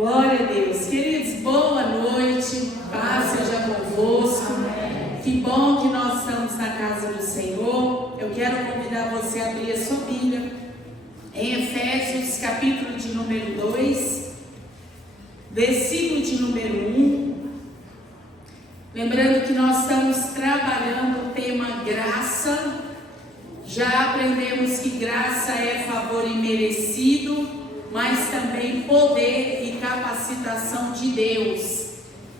Glória a Deus. Queridos, boa noite, paz seja convosco. Que bom que nós estamos na casa do Senhor. Eu quero convidar você a abrir a sua Bíblia em Efésios, capítulo de número 2, versículo de número 1. Lembrando que nós estamos trabalhando o tema graça. Já aprendemos que graça é favor imerecido, mas também poder e capacitação de Deus.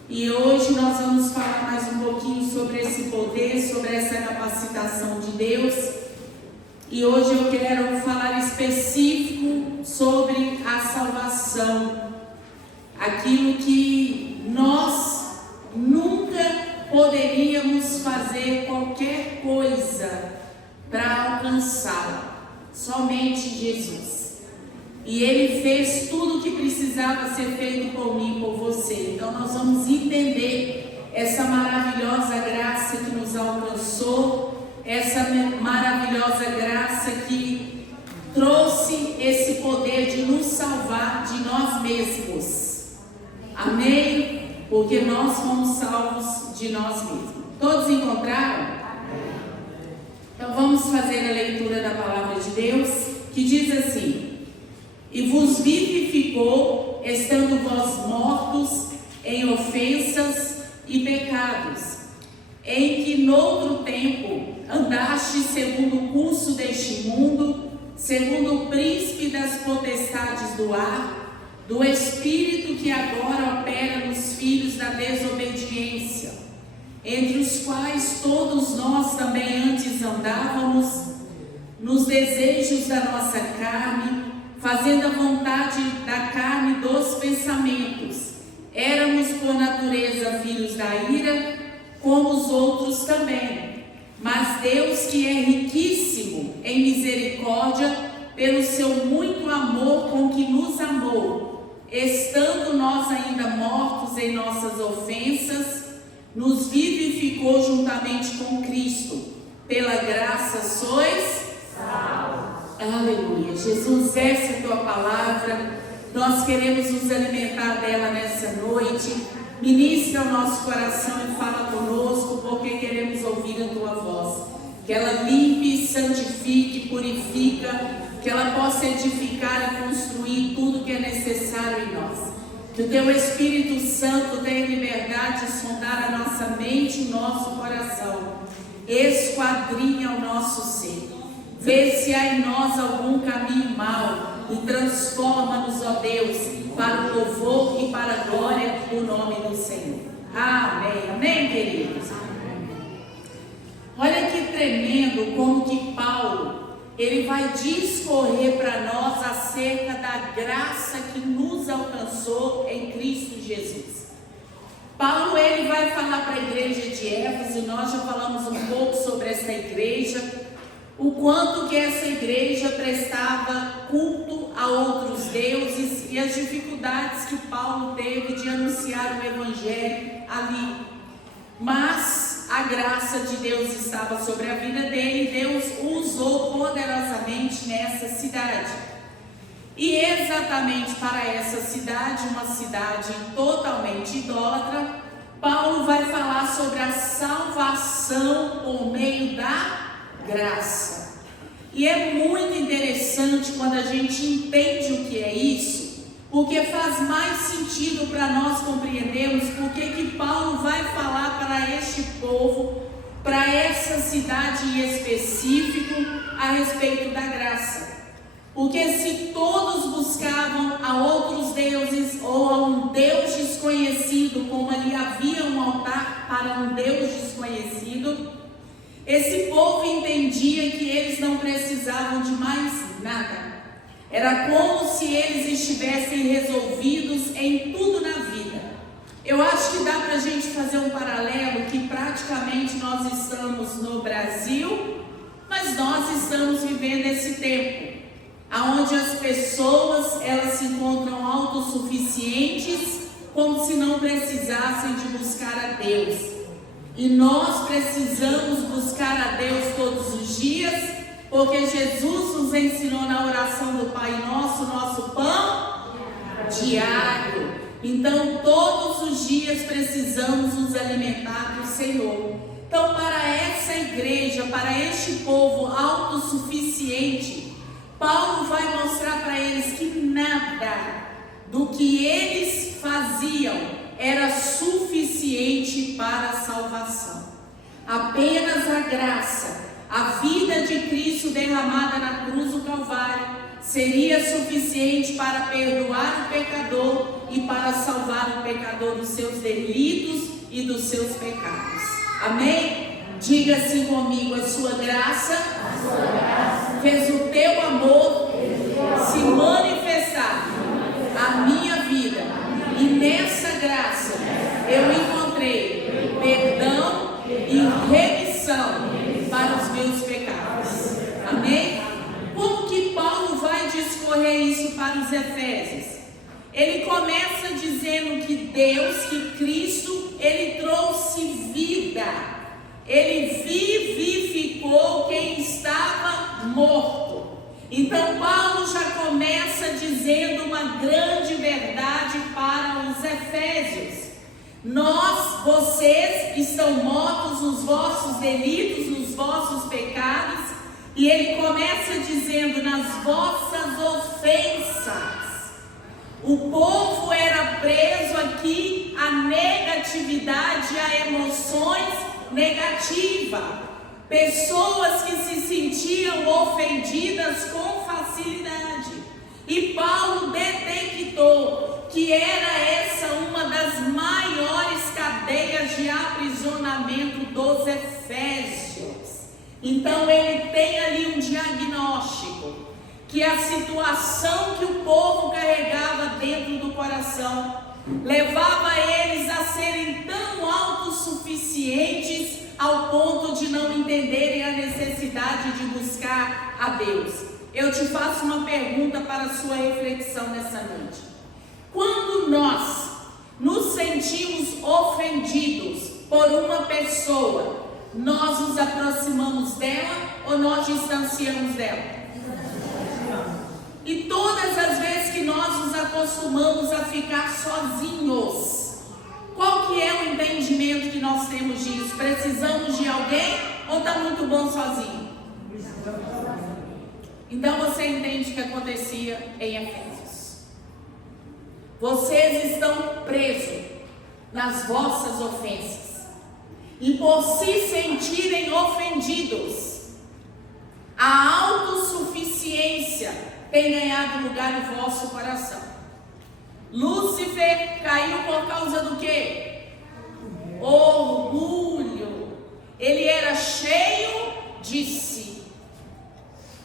E hoje nós vamos falar mais um pouquinho sobre esse poder, sobre essa capacitação de Deus. E hoje eu quero falar específico sobre a salvação. Aquilo que nós nunca poderíamos fazer qualquer coisa para alcançá-la. Somente Jesus. E Ele fez tudo o que precisava ser feito por mim e por você. Então nós vamos entender essa maravilhosa graça que nos alcançou, essa maravilhosa graça que trouxe esse poder de nos salvar de nós mesmos. Amém? Porque nós fomos salvos de nós mesmos. Todos encontraram? Então vamos fazer a leitura da palavra de Deus, que diz assim: e vos vivificou, estando vós mortos em ofensas e pecados, em que noutro tempo andastes segundo o curso deste mundo, segundo o príncipe das potestades do ar, do espírito que agora opera nos filhos da desobediência, entre os quais todos nós também antes andávamos, nos desejos da nossa carne, fazendo a vontade da carne e dos pensamentos. Éramos por natureza filhos da ira, como os outros também. Mas Deus, que é riquíssimo em misericórdia, pelo seu muito amor com que nos amou, estando nós ainda mortos em nossas ofensas, nos vivificou juntamente com Cristo. Pela graça sois salvos. Aleluia. Jesus, essa é a tua palavra. Nós queremos nos alimentar dela nessa noite. Ministra o nosso coração e fala conosco, porque queremos ouvir a tua voz. Que ela limpe, santifique, purifica, que ela possa edificar e construir tudo que é necessário em nós. Que o teu Espírito Santo tenha liberdade de sondar a nossa mente e o nosso coração. Esquadrinha o nosso ser. Vê se há em nós algum caminho mau e transforma-nos, ó Deus, para o louvor e para a glória do nome do Senhor. Amém. Amém, queridos? Olha que tremendo como que Paulo, ele vai discorrer para nós acerca da graça que nos alcançou em Cristo Jesus. Paulo, ele vai falar para a igreja de Éfeso, nós já falamos um pouco sobre essa igreja, o quanto que essa igreja prestava culto a outros deuses e as dificuldades que Paulo teve de anunciar o evangelho ali. Mas a graça de Deus estava sobre a vida dele e Deus o usou poderosamente nessa cidade. E exatamente para essa cidade, uma cidade totalmente idólatra, Paulo vai falar sobre a salvação por meio da graça. E é muito interessante quando a gente entende o que é isso, porque faz mais sentido para nós compreendermos porque que Paulo vai falar para este povo, para essa cidade em específico, a respeito da graça. Porque se todos buscavam a outros deuses ou a um Deus desconhecido, como ali havia um altar para um Deus desconhecido, esse povo entendia que eles não precisavam de mais nada. Era como se eles estivessem resolvidos em tudo na vida. Eu acho que dá para a gente fazer um paralelo que praticamente nós estamos no Brasil, mas nós estamos vivendo esse tempo, onde as pessoas elas se encontram autossuficientes, como se não precisassem de buscar a Deus. E nós precisamos buscar a Deus todos os dias, porque Jesus nos ensinou na oração do Pai Nosso, nosso pão diário. Então, todos os dias precisamos nos alimentar do Senhor. Então, para essa igreja, para este povo autossuficiente, Paulo vai mostrar para eles que nada do que eles faziam era suficiente para a salvação. Apenas a graça, a vida de Cristo derramada na cruz do Calvário, seria suficiente para perdoar o pecador e para salvar o pecador dos seus delitos e dos seus pecados. Amém? Diga assim comigo: a sua graça fez o teu amor se manifestar a minha vida, e nessa graça eu encontrei perdão e remissão para os meus pecados. Amém? Como que Paulo vai discorrer isso para os Efésios? Ele começa dizendo que Deus, que Cristo, Ele trouxe vida. Ele vivificou quem estava morto. Então Paulo já começa dizendo uma grande verdade para os Efésios. Vocês estão mortos nos vossos delitos, nos vossos pecados. E ele começa dizendo: nas vossas ofensas. O povo era preso aqui à negatividade, a emoções negativas. Pessoas que se sentiam ofendidas com facilidade. E Paulo detectou que era essa uma das maiores cadeias de aprisionamento dos Efésios. Então ele tem ali um diagnóstico, que a situação que o povo carregava dentro do coração levava eles a serem tão autossuficientes ao ponto de não entenderem a necessidade de buscar a Deus. Eu te faço uma pergunta para a sua reflexão nessa noite. Quando nós nos sentimos ofendidos por uma pessoa, nós nos aproximamos dela ou nós distanciamos dela? E todas as vezes que nós nos acostumamos a ficar sozinhos, qual que é o entendimento que nós temos disso? Precisamos de alguém ou está muito bom sozinho? Então você entende o que acontecia em Efésios. Vocês estão presos nas vossas ofensas. E por se sentirem ofendidos, a autossuficiência tem ganhado lugar no vosso coração. Lúcifer caiu por causa do quê? Orgulho. Ele era cheio de si.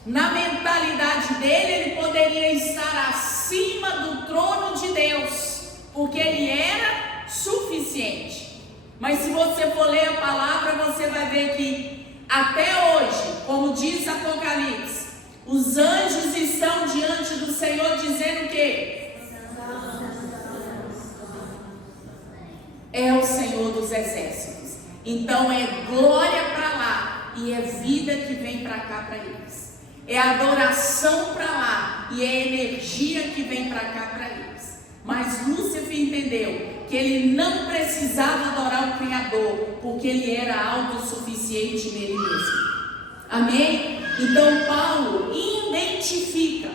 Na mentalidade dele, ele poderia estar acima do trono de Deus, porque ele era suficiente. Mas se você for ler a palavra, você vai ver que até hoje, como diz Apocalipse, os anjos estão diante do Senhor dizendo o quê? É o Senhor dos exércitos. Então é glória para lá e é vida que vem para cá para eles. É adoração para lá e é energia que vem para cá para eles. Mas Lúcifer entendeu que ele não precisava adorar o Criador, porque ele era autossuficiente nele mesmo. Amém? Então Paulo identifica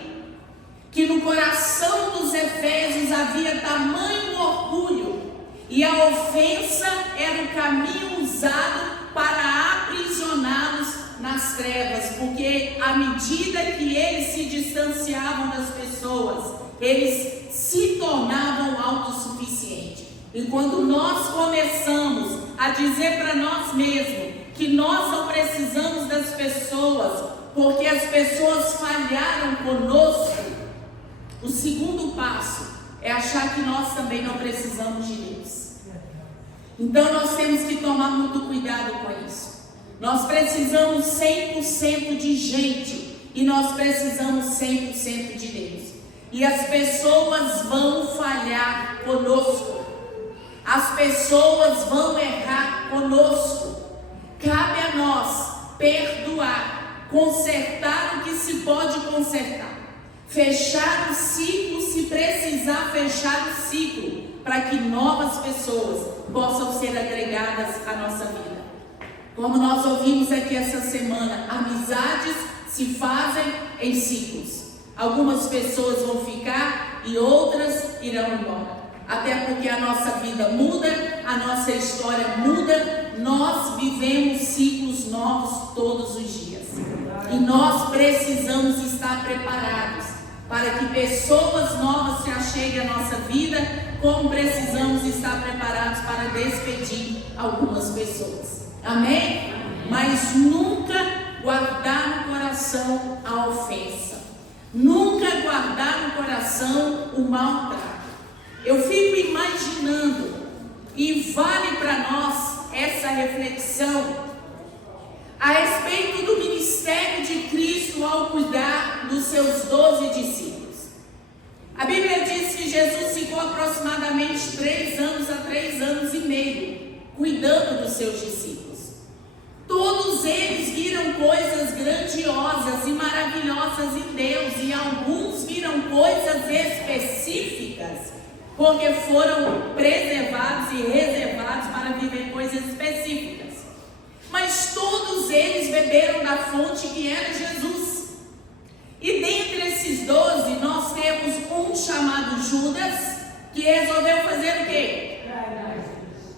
que no coração dos Efésios havia tamanho orgulho, e a ofensa era o caminho usado para aprisioná-los nas trevas, porque à medida que eles se distanciavam das pessoas, eles se tornavam autossuficientes. E quando nós começamos a dizer para nós mesmos que nós não precisamos das pessoas, porque as pessoas falharam conosco, o segundo passo é achar que nós também não precisamos de Deus. Então nós temos que tomar muito cuidado com isso. Nós precisamos 100% de gente e nós precisamos 100% de Deus. E as pessoas vão falhar conosco. As pessoas vão errar conosco. Cabe a nós perdoar, consertar o que se pode consertar, Fechar o ciclo se precisar fechar o ciclo, para que novas pessoas possam ser agregadas à nossa vida. Como nós ouvimos aqui essa semana, amizades se fazem em ciclos. Algumas pessoas vão ficar e outras irão embora. Até porque a nossa vida muda, a nossa história muda, nós vivemos ciclos novos todos os dias. E nós precisamos estar preparados para que pessoas novas se acheguem à nossa vida, como precisamos estar preparados para despedir algumas pessoas. Amém? Mas nunca guardar no coração a ofensa. Nunca guardar no coração o maltrato. Eu fico imaginando, e vale para nós essa reflexão, a respeito do ministério de Cristo ao cuidar dos seus 12 discípulos. A Bíblia diz que Jesus ficou aproximadamente 3 anos a 3 anos e meio cuidando dos seus discípulos. Todos eles viram coisas grandiosas e maravilhosas em Deus, e alguns viram coisas específicas, porque foram preservados e reservados para viver coisas específicas. Mas todos eles beberam da fonte que era Jesus. E dentre esses 12, nós temos um chamado Judas, que resolveu fazer o quê?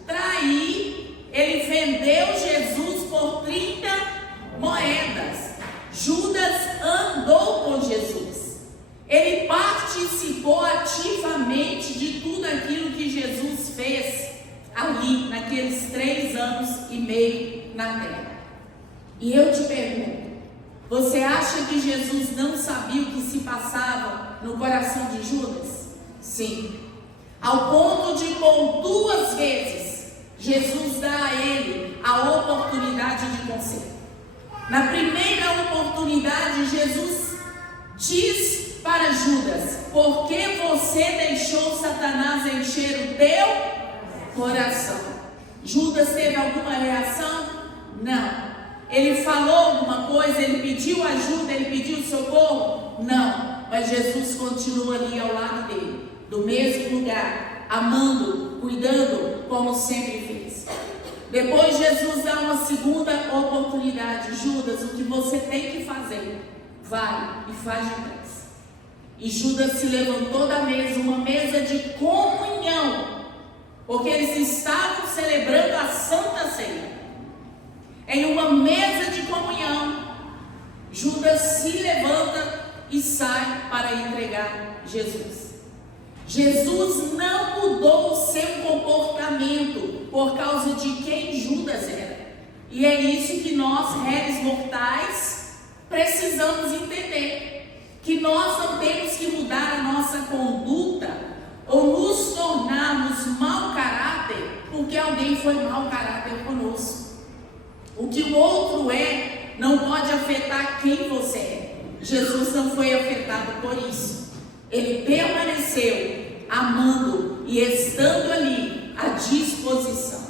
Trair. Ele vendeu Jesus por 30 moedas. Judas andou com Jesus. Ele participou ativamente de tudo aquilo que Jesus fez ali, naqueles 3 anos e meio na terra. E eu te pergunto, você acha que Jesus não sabia o que se passava no coração de Judas? Sim. Ao ponto de, por 2 vezes, Jesus dá a ele a oportunidade de conserto. Na primeira oportunidade, Jesus diz para Judas: por que você deixou Satanás encher o teu coração? Judas teve alguma reação? Não. Ele falou alguma coisa? Ele pediu ajuda? Ele pediu socorro? Não. Mas Jesus continua ali ao lado dele, do mesmo lugar, amando, cuidando, como sempre fez. Depois Jesus dá uma segunda oportunidade: Judas, o que você tem que fazer, vai e faz depressa. E Judas se levantou da mesa, uma mesa de comunhão, porque eles estavam celebrando a Santa Ceia. Em uma mesa de comunhão, Judas se levanta e sai para entregar Jesus. Jesus não mudou o seu comportamento por causa de quem Judas era. E é isso que nós, réis mortais, precisamos entender. Que nós não temos que mudar a nossa conduta ou nos tornarmos mau caráter porque alguém foi mau caráter conosco. O que o outro é não pode afetar quem você é. Jesus não foi afetado por isso. Ele permaneceu amando e estando ali à disposição.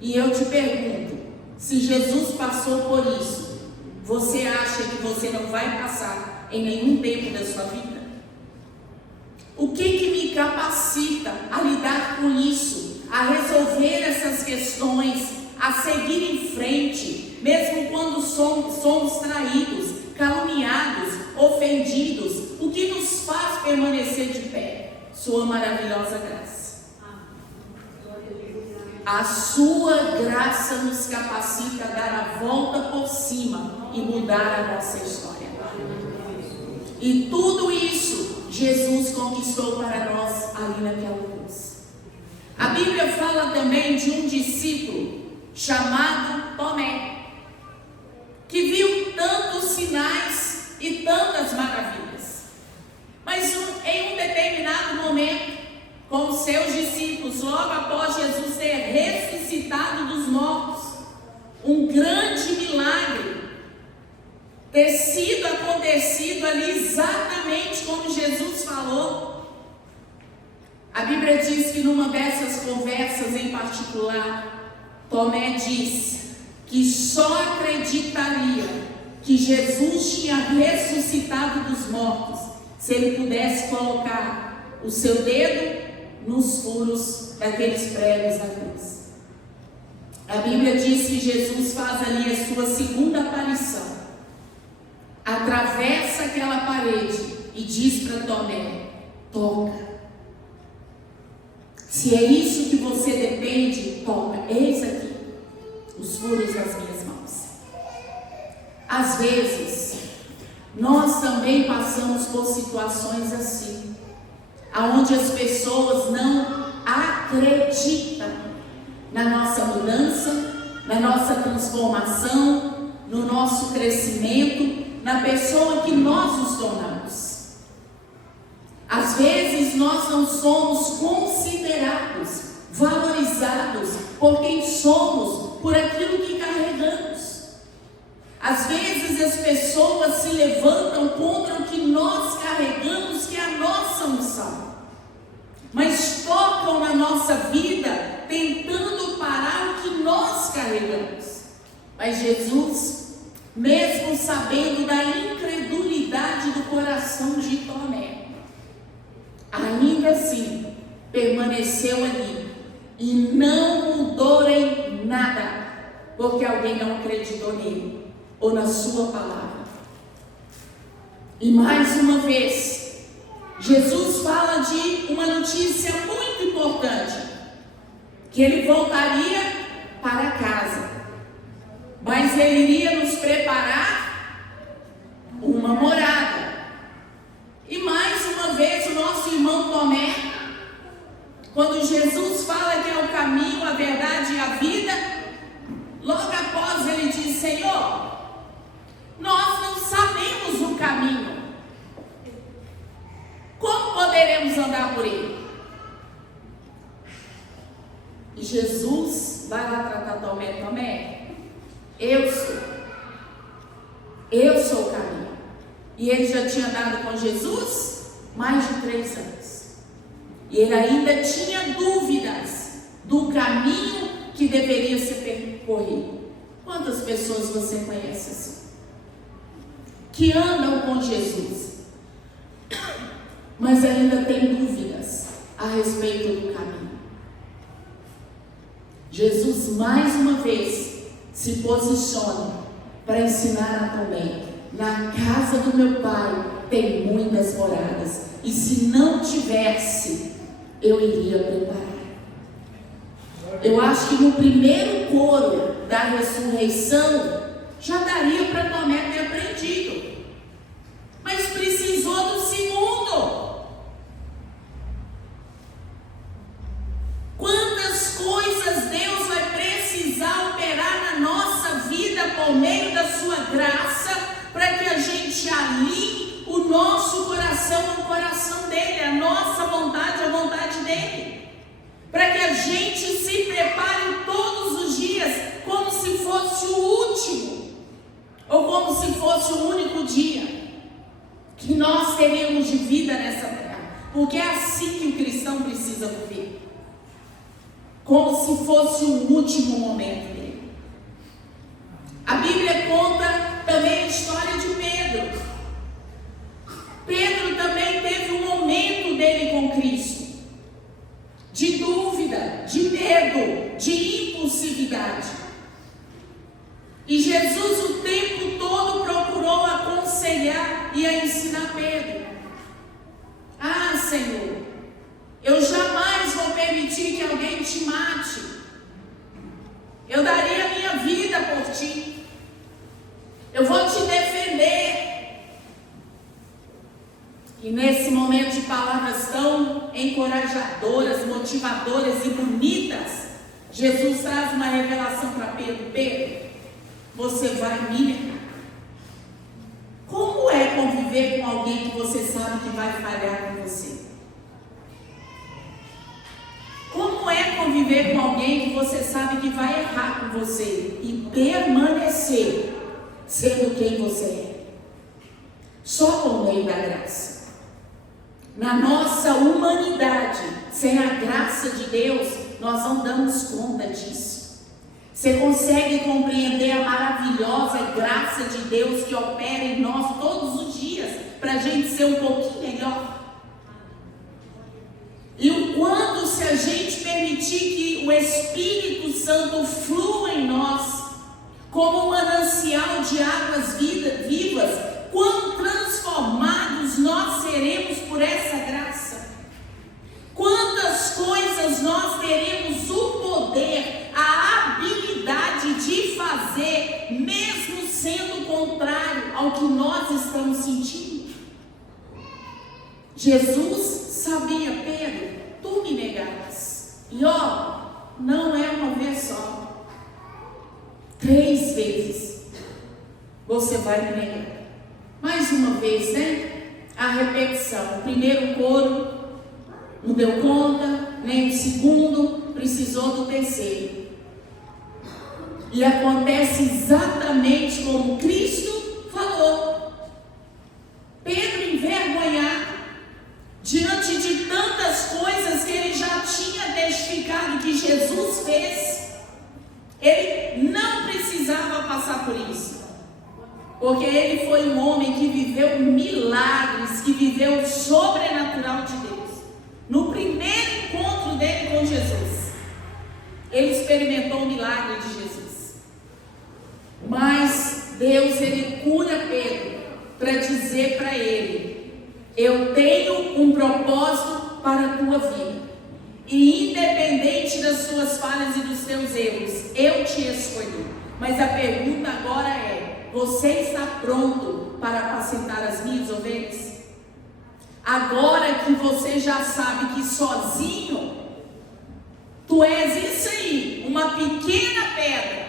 E eu te pergunto, se Jesus passou por isso, você acha que você não vai passar em nenhum tempo da sua vida? O que me capacita a lidar com isso, a resolver essas questões, a seguir em frente, mesmo quando somos traídos, caluniados, ofendidos? O que nos faz permanecer de pé? Sua maravilhosa graça. A sua graça nos capacita a dar a volta por cima e mudar a nossa história. E tudo isso Jesus conquistou para nós ali naquela cruz. A Bíblia fala também de um discípulo chamado Tomé, que viu tantos sinais e tantas maravilhas. Mas em um determinado momento, com os seus discípulos, logo após Jesus ter ressuscitado dos mortos, um grande milagre ter sido acontecido ali exatamente como Jesus falou. A Bíblia diz que numa dessas conversas em particular, Tomé disse que só acreditaria que Jesus tinha ressuscitado dos mortos se ele pudesse colocar o seu dedo nos furos daqueles pregos da cruz. A Bíblia diz que Jesus faz ali a sua segunda aparição, atravessa aquela parede e diz para Tomé: toca. Se é isso que você depende, toca. Eis aqui os furos das minhas mãos. Às vezes, nós também passamos por situações assim, aonde as pessoas não acreditam na nossa mudança, na nossa transformação, no nosso crescimento, na pessoa que nós nos tornamos. Às vezes nós não somos considerados, valorizados por quem somos, por aquilo que carregamos. Às vezes as pessoas se levantam contra o que nós carregamos, que é a nossa unção, mas tocam na nossa vida tentando parar o que nós carregamos. Mas Jesus, mesmo sabendo da incredulidade do coração de Tomé, ainda assim permaneceu ali e não mudou em nada, porque alguém não acreditou nele ou na sua palavra. E mais uma vez, Jesus fala de uma notícia muito importante, que ele voltaria para casa, mas ele iria nos preparar uma morada. E mais uma vez o nosso irmão Tomé, quando Jesus fala que é o caminho, a verdade e a vida, logo após ele diz: Senhor, nós não sabemos o caminho, como poderemos andar por ele? E Jesus vai lá tratar Tomé: Tomé, eu sou o caminho. E ele já tinha andado com Jesus mais de 3 anos. E ele ainda tinha dúvidas do caminho que deveria ser percorrido. Quantas pessoas você conhece assim, que andam com Jesus, mas ainda tem dúvidas a respeito do caminho? Jesus mais uma vez se posiciona para ensinar a Tomé: na casa do meu pai tem muitas moradas, e se não tivesse, eu iria preparar. Eu acho que no primeiro coro da ressurreição já daria para Tomé ter aprendido, mas precisou do segundo. Quantas coisas Deus vai precisar operar na nossa vida por meio da sua graça, para que a gente alinhe o nosso coração ao coração dele, a nossa vontade à vontade dele, para que a gente se prepare todos os dias como se fosse o último, ou como se fosse o único dia que nós teríamos de vida nessa terra, porque é assim que o cristão precisa viver, como se fosse o último momento dele. A Bíblia conta também a história de Pedro. Pedro também teve um momento dele com Cristo, de dúvida, de medo, de impulsividade. E Jesus o tempo todo procurou aconselhar e a ensinar Pedro: ah, Senhor, eu jamais vou permitir que alguém te mate. Eu daria a minha vida por ti. Eu vou te defender. E nesse momento de palavras tão encorajadoras, motivadoras e bonitas, Jesus traz uma revelação para Pedro: Pedro, você vai me negar. Como é conviver com alguém que você sabe que vai falhar com você? Como é conviver com alguém que você sabe que vai errar com você e permanecer sendo quem você é? Só por meio da graça. Na nossa humanidade, sem a graça de Deus, nós não damos conta disso. Você consegue compreender a maravilhosa graça de Deus que opera em nós todos os dias, para a gente ser um pouquinho melhor? E o quanto, se a gente permitir que o Espírito Santo flua em nós, como um manancial de águas vivas, quão transformados nós seremos por essa graça. Quantas coisas nós teremos o poder, a habilidade de fazer, mesmo sendo contrário ao que nós estamos sentindo. Jesus sabia: Pedro, tu me negarás. E não é uma vez só, 3 vezes você vai me negar. Mais uma vez, né? A repetição. O primeiro coro não deu conta, nem o segundo, precisou do terceiro. E acontece exatamente como Cristo falou. Pedro, envergonhado, diante de tantas coisas que ele já tinha testificado que Jesus fez, ele não precisava passar por isso, porque ele foi um homem que viveu milagres, que viveu o sobrenatural de Deus. No primeiro encontro dele com Jesus, ele experimentou o milagre de Jesus. Mas Deus, ele cura Pedro para dizer para ele: eu tenho um propósito para a tua vida, e independente das suas falhas e dos seus erros, eu te escolhi. Mas a pergunta agora é: você está pronto para apacentar as minhas ovelhas? Agora que você já sabe que sozinho tu és isso aí, uma pequena pedra,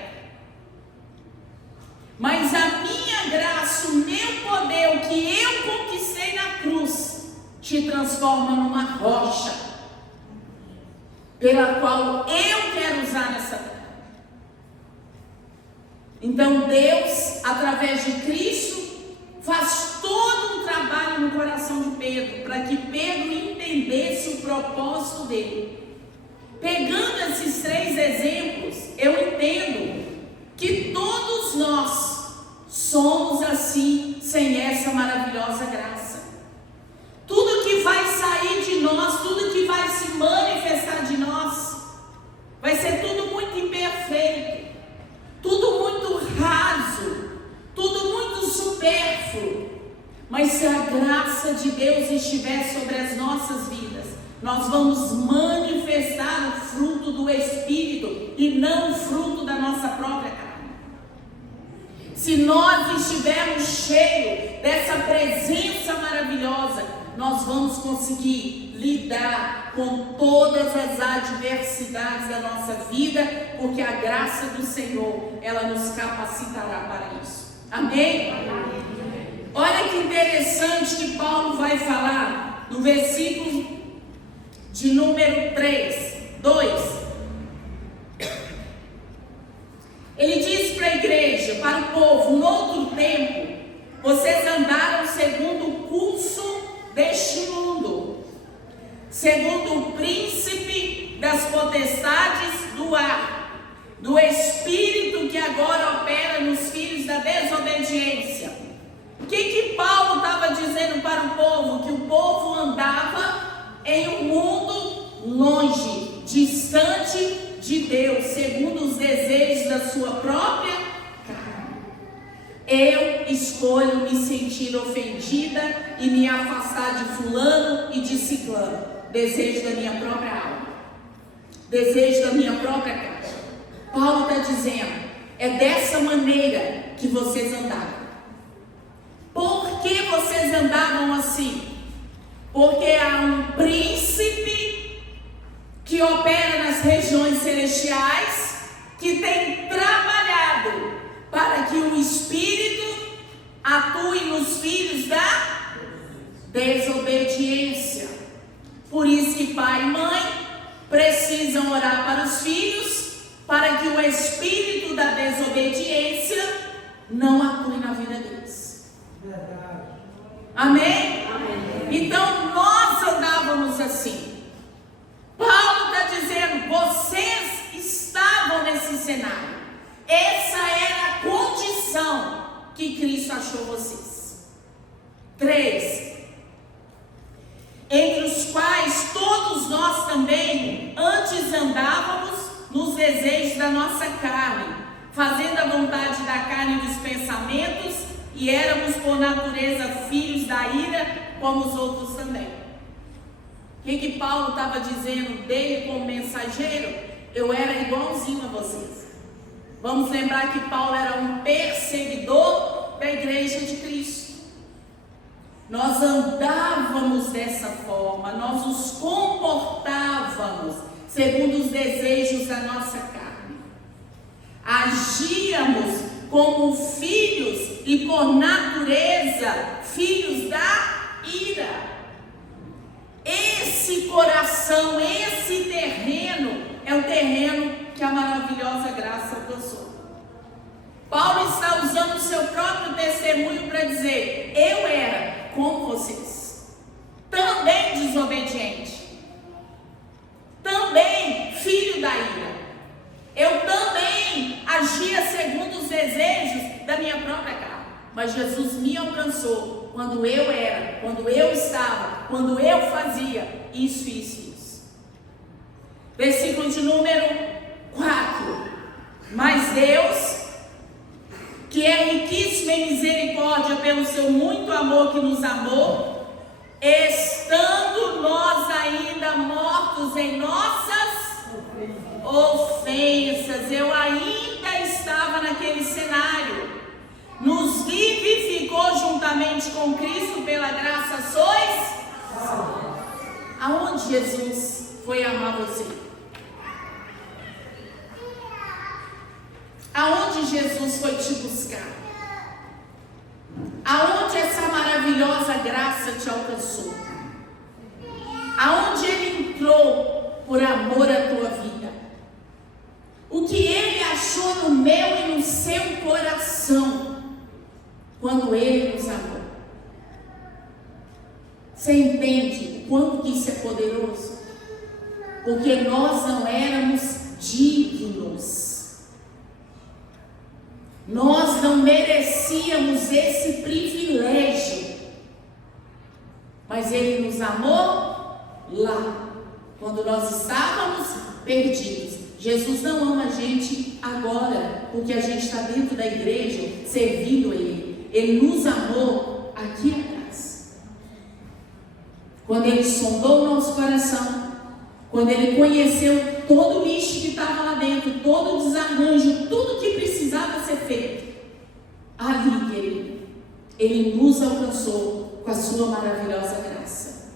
mas a minha graça, o meu poder, o que eu conquistei na cruz, te transforma numa rocha, pela qual eu quero usar nessa terra. Então Deus, através de Cristo, faz todo um trabalho no coração de Pedro, para que Pedro entendesse o propósito dele. Pegando esses 3 exemplos, eu entendo que todos nós somos assim, sem essa maravilhosa graça. Tudo que vai sair de nós, tudo que vai se manifestar de nós, vai ser tudo muito imperfeito, tudo muito raso, tudo muito supérfluo. Mas se a graça de Deus estiver sobre as nossas vidas, nós vamos manifestar o fruto do Espírito e não o fruto da nossa própria carne. Se nós estivermos cheios dessa presença maravilhosa, nós vamos conseguir lidar com todas as adversidades da nossa vida, porque a graça do Senhor, ela nos capacitará para isso. Amém? Amém. Olha que interessante que Paulo vai falar no versículo de número 2. Ele diz para a igreja, para o povo: no outro tempo, vocês andaram segundo o curso deste mundo, segundo o príncipe das potestades do ar, do espírito que agora opera nos filhos da desobediência. O que Paulo estava dizendo para o povo? Que o povo andava em um mundo longe, distante de Deus, segundo os desejos da sua própria carne. Eu escolho me sentir ofendida e me afastar de fulano e de ciclano. Desejo da minha própria alma, desejo da minha própria carne. Paulo está dizendo: é dessa maneira que vocês andavam. Por que vocês andavam assim? Porque há um príncipe que opera nas regiões celestiais, que tem trabalhado para que o Espírito atue nos filhos da desobediência. Por isso que pai e mãe precisam orar para os filhos, para que o espírito da desobediência não atue na vida deles. Amém? Amém? Então nós andávamos assim. Paulo está dizendo: vocês estavam nesse cenário. que Cristo achou vocês. 3. Entre os quais todos nós também antes andávamos nos desejos da nossa carne, fazendo a vontade da carne e dos pensamentos, e éramos por natureza filhos da ira, como os outros também. O que Paulo estava dizendo dele como mensageiro? Eu era igualzinho a vocês. Vamos lembrar que Paulo era um perseguidor da igreja de Cristo. Nós andávamos dessa forma, nós nos comportávamos segundo os desejos da nossa carne. Agíamos como filhos e por natureza filhos da ira. Esse coração, esse terreno é o terreno que a maravilhosa graça alcançou. Paulo está usando o seu próprio testemunho para dizer: eu era como vocês, também desobediente, também filho da ira, eu também agia segundo os desejos da minha própria carne, mas Jesus me alcançou quando eu era, quando eu estava, quando eu fazia isso, isso, isso. Versículo de número 4. Mas Deus, que é riquíssimo em misericórdia pelo seu muito amor que nos amou, estando nós ainda mortos em nossas ofensas, eu ainda estava naquele cenário, nos vivificou juntamente com Cristo, pela graça sois. Aonde Jesus foi amar você? Aonde Jesus foi te buscar? Aonde essa maravilhosa graça te alcançou? Aonde Ele entrou por amor à tua vida? O que Ele achou no meu e no seu coração quando Ele nos amou? Você entende o quanto que isso é poderoso? Porque nós não éramos dignos. Nós não merecíamos esse privilégio, mas Ele nos amou lá, quando nós estávamos perdidos. Jesus não ama a gente agora, porque a gente está dentro da igreja, servindo Ele. Ele nos amou aqui atrás, quando Ele sondou o nosso coração, quando Ele conheceu todo o lixo que estava lá dentro, todo o desarranjo, tudo que precisava ser feito. Ali, querido, Ele nos alcançou com a sua maravilhosa graça.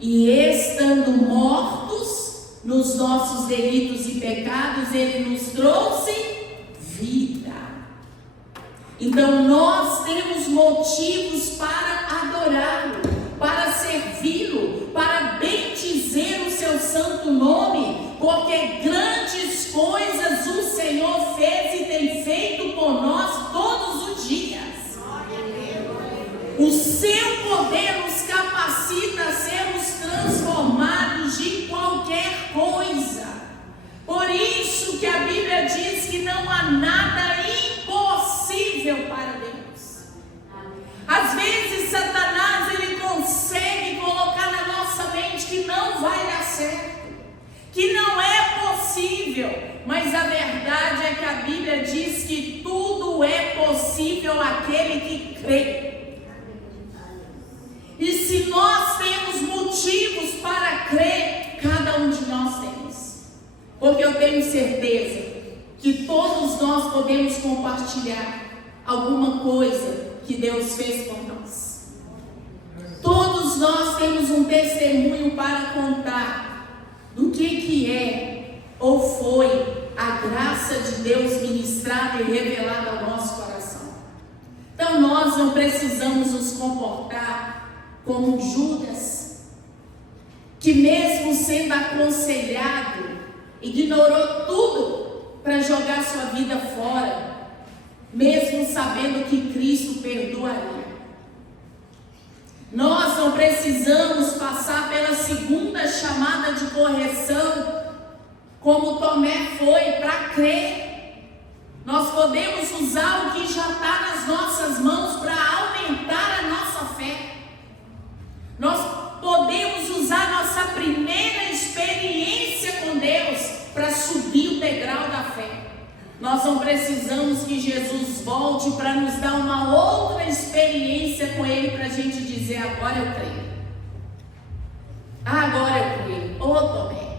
E estando mortos nos nossos delitos e pecados, Ele nos trouxe vida. Então nós temos motivos para adorá-lo, para servi-lo, para bendizer o seu santo nome, porque grandes coisas o Senhor fez e tem feito por nós todos os dias. O seu poder nos capacita a sermos transformados de qualquer coisa. Por isso que a Bíblia diz que não há nada impossível para Deus. Às vezes Satanás ele consegue colocar na nossa mente que não vai dar certo, que não é possível, mas a verdade é que a Bíblia diz que tudo é possível àquele que crê. E se nós temos motivos para crer, cada um de nós temos, porque eu tenho certeza que todos nós podemos compartilhar alguma coisa que Deus fez por nós. Todos nós temos um testemunho para contar do que é ou foi a graça de Deus ministrada e revelada ao nosso coração. Então nós não precisamos nos comportar como Judas, que mesmo sendo aconselhado, ignorou tudo para jogar sua vida fora, mesmo sabendo que Cristo perdoaria. Nós não precisamos passar pela segunda chamada de correção, como Tomé foi, para crer. Nós podemos usar o que já está nas nossas Nós não precisamos que Jesus volte para nos dar uma outra experiência com Ele, para a gente dizer: agora eu creio. Agora eu creio. Ô Tomé,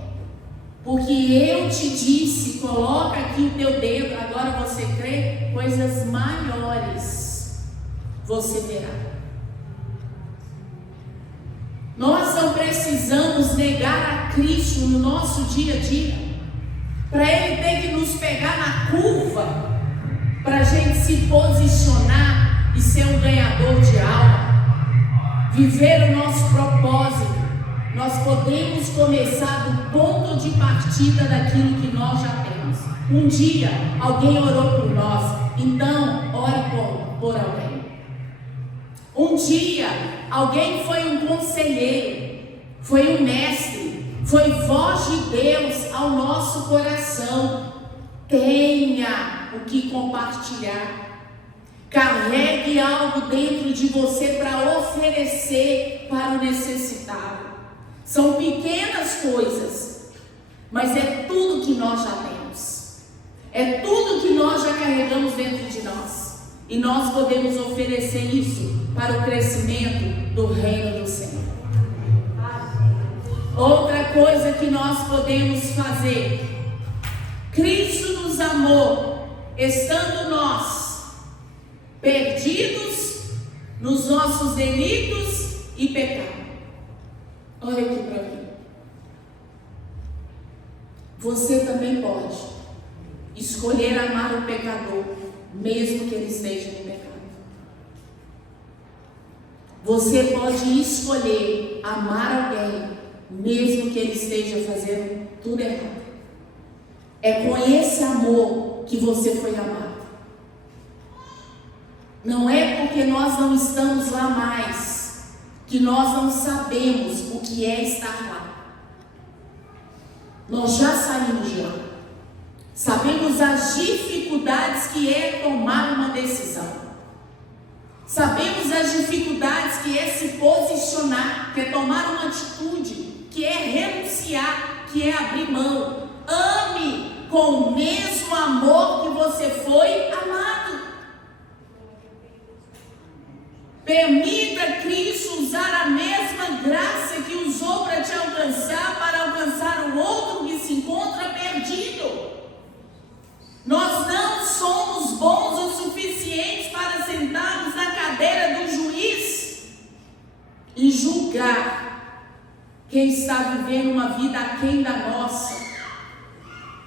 porque eu te disse, coloca aqui o teu dedo, agora você crê, coisas maiores você verá. Nós não precisamos negar a Cristo no nosso dia a dia, para Ele ter que nos pegar na curva, para a gente se posicionar e ser um ganhador de alma, viver o nosso propósito. Nós podemos começar do ponto de partida daquilo que nós já temos. Um dia alguém orou por nós, então ore por alguém. Um dia alguém foi um conselheiro, foi um mestre, foi voz de Deus ao nosso coração. Tenha o que compartilhar. Carregue algo dentro de você para oferecer para o necessitado. São pequenas coisas, mas é tudo que nós já temos. É tudo que nós já carregamos dentro de nós. E nós podemos oferecer isso para o crescimento do reino do Senhor. Outra coisa que nós podemos fazer: Cristo nos amou, estando nós perdidos nos nossos delitos e pecados. Olha aqui para mim. Você também pode escolher amar o pecador, mesmo que ele esteja no pecado. Você pode escolher amar alguém, mesmo que ele esteja fazendo tudo errado. É com esse amor que você foi amado. Não é porque nós não estamos lá mais que nós não sabemos o que é estar lá. Nós já saímos de lá. Sabemos as dificuldades que é tomar uma decisão. Sabemos as dificuldades que é se posicionar, que é tomar uma atitude, que é renunciar, que é abrir mão. Ame com o mesmo amor que você foi amado. Permita Cristo usar a mesma graça que usou para te alcançar, para alcançar o outro que se encontra perdido. Nós não somos bons o suficiente para sentarmos na cadeira do juiz e julgar quem está vivendo uma vida aquém da nossa,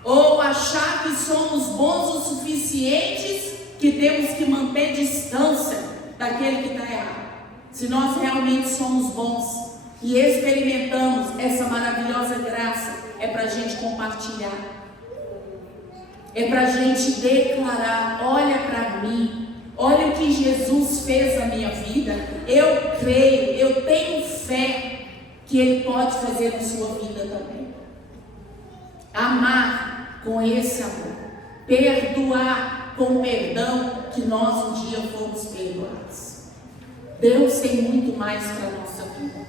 ou achar que somos bons o suficientes que temos que manter distância daquele que está errado. Se nós realmente somos bons e experimentamos essa maravilhosa graça, é para a gente compartilhar, é para a gente declarar: olha para mim, olha o que Jesus fez na minha vida, eu creio, eu tenho fé que Ele pode fazer na sua vida também. Amar com esse amor, perdoar com o perdão que nós um dia fomos perdoados. Deus tem muito mais para a nossa vida.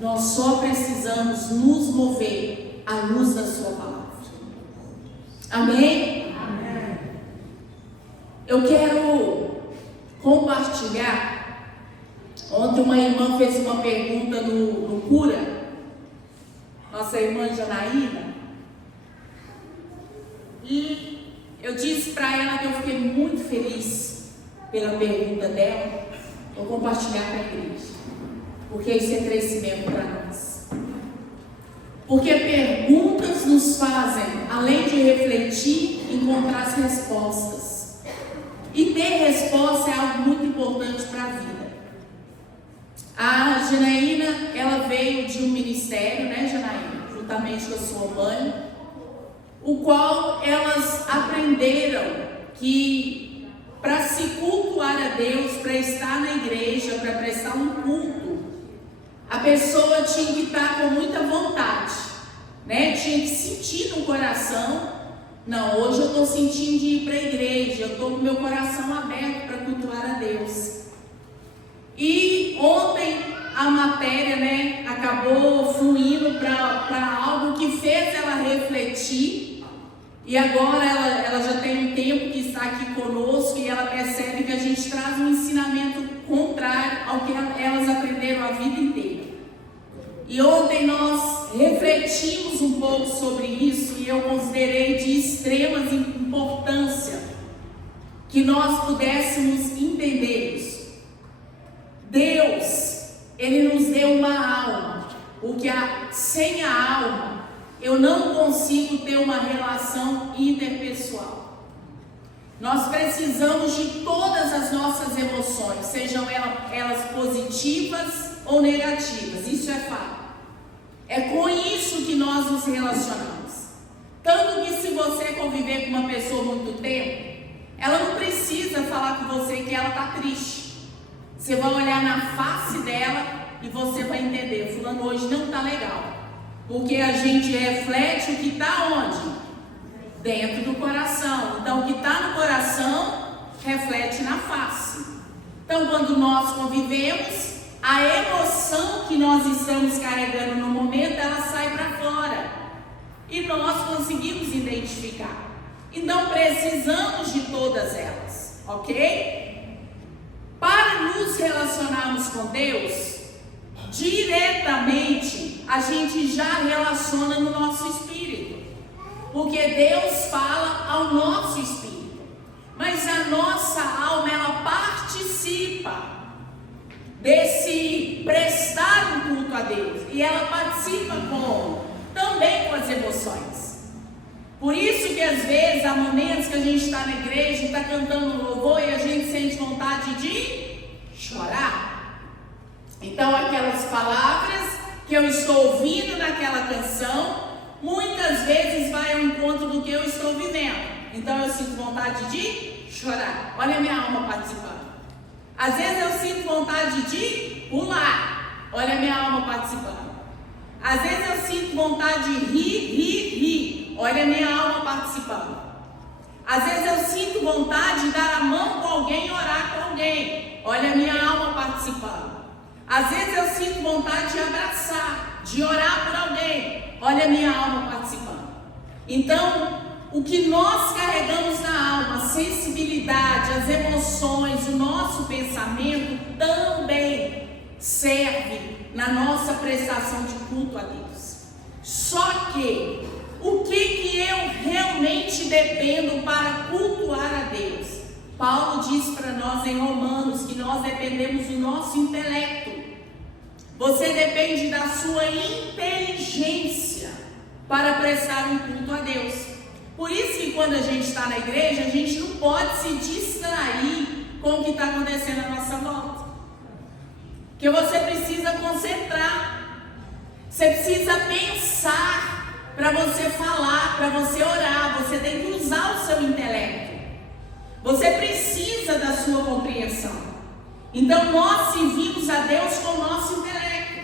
Nós só precisamos nos mover à luz da sua palavra. Amém? Amém. Eu quero compartilhar. Ontem uma irmã fez uma pergunta no Cura, nossa irmã Janaína, e eu disse para ela que eu fiquei muito feliz pela pergunta dela. Vou compartilhar com a igreja, porque isso é crescimento para nós. Porque perguntas nos fazem, além de refletir, encontrar as respostas. E ter resposta é algo muito importante para a vida. A Janaína, ela veio de um ministério, né, Janaína? Juntamente com a sua mãe, o qual elas aprenderam que para se cultuar a Deus, para estar na igreja, para prestar um culto, a pessoa tinha que estar com muita vontade, né? Tinha que sentir no coração: não, hoje eu estou sentindo de ir para a igreja, eu estou com meu coração aberto para cultuar a Deus. E ontem a matéria, né, acabou fluindo para algo que fez ela refletir E agora ela já tem um tempo que está aqui conosco e ela percebe que a gente traz um ensinamento contrário ao que elas aprenderam a vida inteira. E ontem nós refletimos um pouco sobre isso e eu considerei de extrema importância que nós pudéssemos entender isso. Deus, Ele nos deu uma alma, porque sem a alma eu não consigo ter uma relação interpessoal. Nós precisamos de todas as nossas emoções, sejam elas positivas ou negativas, isso é fato. É com isso que nós nos relacionamos. Tanto que se você conviver com uma pessoa muito tempo, ela não precisa falar com você que ela está triste. Você vai olhar na face dela e você vai entender, fulano hoje não está legal. Porque a gente reflete o que está onde? Dentro do coração. Então o que está no coração reflete na face. Então quando nós convivemos, a emoção que nós estamos carregando no momento, ela sai para fora. E nós conseguimos identificar. Então precisamos de todas elas, ok? Para nos relacionarmos com Deus, diretamente a gente já relaciona no nosso espírito. Porque Deus fala ao nosso espírito. Mas a nossa alma, ela participa desse prestar um culto a Deus. E ela participa também com as emoções. Por isso que às vezes há momentos que a gente está na igreja, está cantando louvor e a gente sente vontade de chorar. Então aquelas palavras que eu estou ouvindo naquela canção, muitas vezes vai ao encontro do que eu estou vivendo. Então eu sinto vontade de chorar. Olha a minha alma participando. Às vezes eu sinto vontade de pular. Olha a minha alma participando. Às vezes eu sinto vontade de rir. Olha a minha alma participando. Às vezes eu sinto vontade de dar a mão com alguém e orar com alguém. Olha a minha alma participando. Às vezes eu sinto vontade de abraçar, de orar por alguém. Olha a minha alma participando. Então, o que nós carregamos na alma, a sensibilidade, as emoções, o nosso pensamento também serve na nossa prestação de culto a Deus. Só que, o que eu realmente dependo para cultuar a Deus? Paulo diz para nós em Romanos que nós dependemos do nosso intelecto. Você depende da sua inteligência para prestar um culto a Deus. Por isso que quando a gente está na igreja, a gente não pode se distrair com o que está acontecendo à nossa volta. Porque você precisa concentrar. Você precisa pensar para você falar, para você orar. Você tem que usar o seu intelecto. Você precisa da sua compreensão. Então nós servimos a Deus com o nosso intelecto.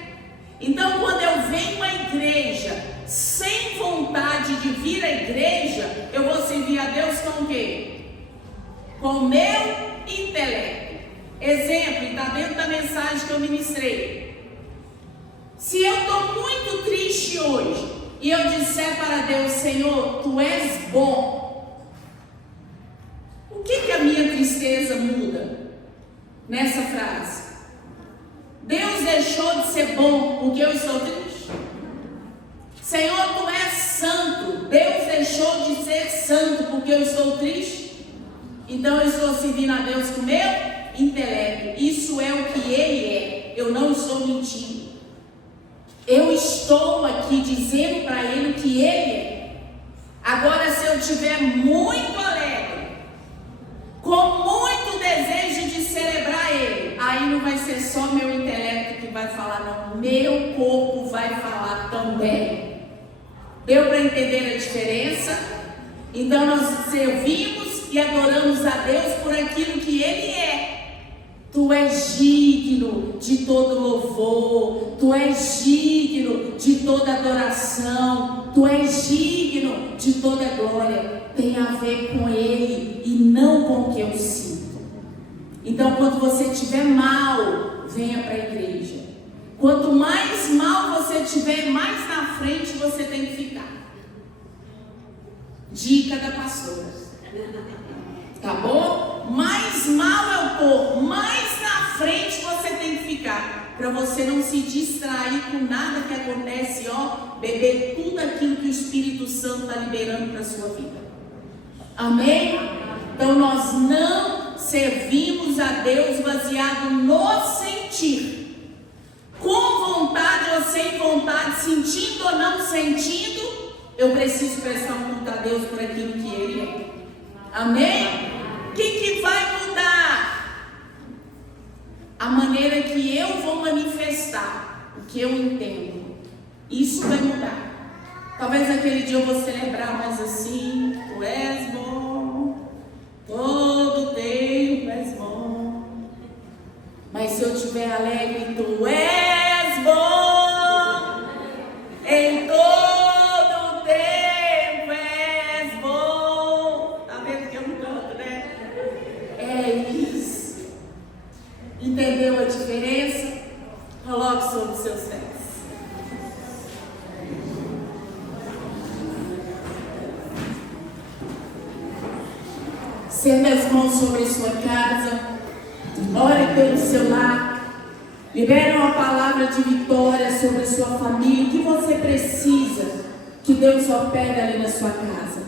Então quando eu venho à igreja sem vontade de vir à igreja, eu vou servir a Deus com o quê? Com o meu intelecto. Exemplo, está dentro da mensagem que eu ministrei. Se eu estou muito triste hoje e eu disser para Deus, Senhor, Tu és bom, o que a minha tristeza muda nessa frase? Deus deixou de ser bom porque eu estou triste? Senhor, Tu és santo, Deus deixou de ser santo porque eu estou triste? Então eu estou servindo a Deus com o meu intelecto. Isso é o que Ele é. Eu não estou mentindo. Eu estou aqui dizendo para Ele o que Ele é. Agora, se eu estiver muito alegre, com muito desejo de celebrar Ele, aí não vai ser só meu intelecto que vai falar, não. Meu corpo vai falar também. Deu para entender a diferença? Então nós servimos e adoramos a Deus por aquilo que Ele é. Tu és digno de todo louvor, Tu és digno de toda adoração, Tu és digno de toda glória. Tem a ver com Ele e não com o que eu sinto. Então quando você estiver mal, venha para a igreja. Quanto mais mal você estiver, mais na frente você tem que ficar. Dica da pastora. Tá bom? Mais mal é o povo, mais na frente você tem que ficar, para você não se distrair com nada que acontece, beber tudo aquilo que o Espírito Santo está liberando para a sua vida. Amém? Então nós não servimos a Deus baseado no sentir, com vontade ou sem vontade, sentindo ou não sentindo. Eu preciso prestar um culto a Deus por aquilo que Ele é. Amém? O que vai mudar? A maneira que eu vou manifestar o que eu entendo. Isso vai mudar. Talvez aquele dia eu vou celebrar mais assim: tu és bom, todo tempo és bom. Mas se eu estiver alegre, tu és bom em todo tempo és bom. Tá vendo que eu não canto, né? É isso. Entendeu a diferença? Coloque sobre os seus pés. Estenda as mãos sobre a sua casa. Ore pelo seu lar. Libera uma palavra de vitória sobre a sua família. O que você precisa que Deus opere ali na sua casa?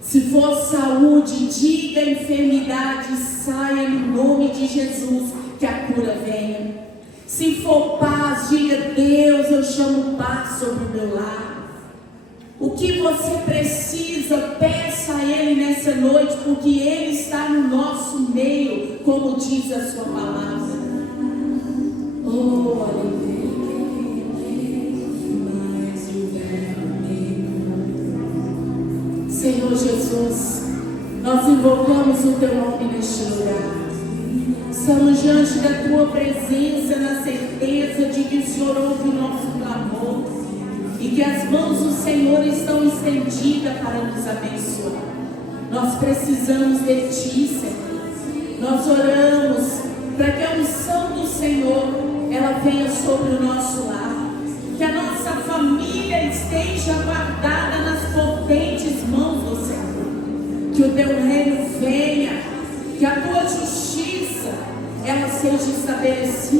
Se for saúde, diga a enfermidade, saia no nome de Jesus, que a cura venha. Se for paz, diga: Deus, eu chamo paz sobre o meu lar. O que você precisa, peça a Ele nessa noite, porque Ele está no nosso meio, como diz a sua palavra. Oh, aleluia. Senhor Jesus, nós invocamos o Teu nome neste lugar. Estamos diante da Tua presença, na certeza de que o Senhor ouve o nosso clamor e que as mãos do Senhor estão estendidas para nos abençoar. Nós precisamos de Ti, Senhor. Nós oramos para que a unção do Senhor ela venha sobre o nosso lar, que a nossa família esteja guardada nas potentes mãos do Senhor, que o Teu reino venha, que a Tua justiça ela seja estabelecida